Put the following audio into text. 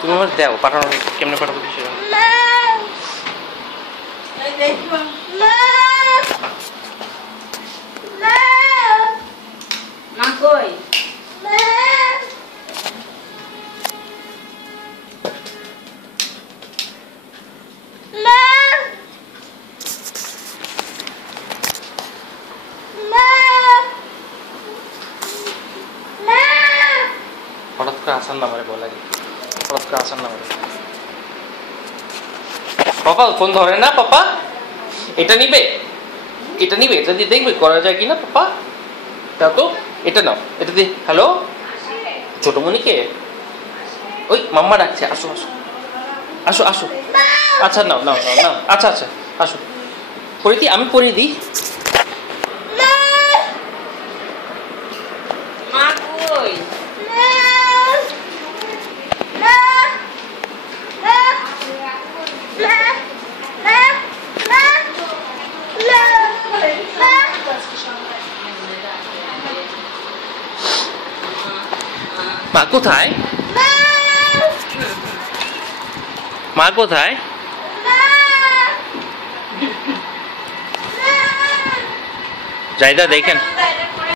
তুমি আমার দাও, পাঠানো কেমনে পাঠাবো কিছু মা কই? হঠাৎ করে আসার নাম্বারে বলা যায়, হঠাৎ করে আসার নাম্বারে। পাপা ফোন ধরে না, পাপা এটা নিবে, এটা নিবে, এটা দিয়ে দেখবে করা যায় কিনা। পাপা দাও তো, এটা নাও, এটা দিয়ে। হ্যালো ছোটমণিকে, ওই মাম্মা ডাকছে, আসো আসো আসো আসো। আচ্ছা নাও নাও নাও নাও, আচ্ছা আচ্ছা আসো, পরিয়ে দিই, আমি পরিয়ে দিই। মা কই? মা কোথায়? মা কোথায়? জায়দা দেখেন।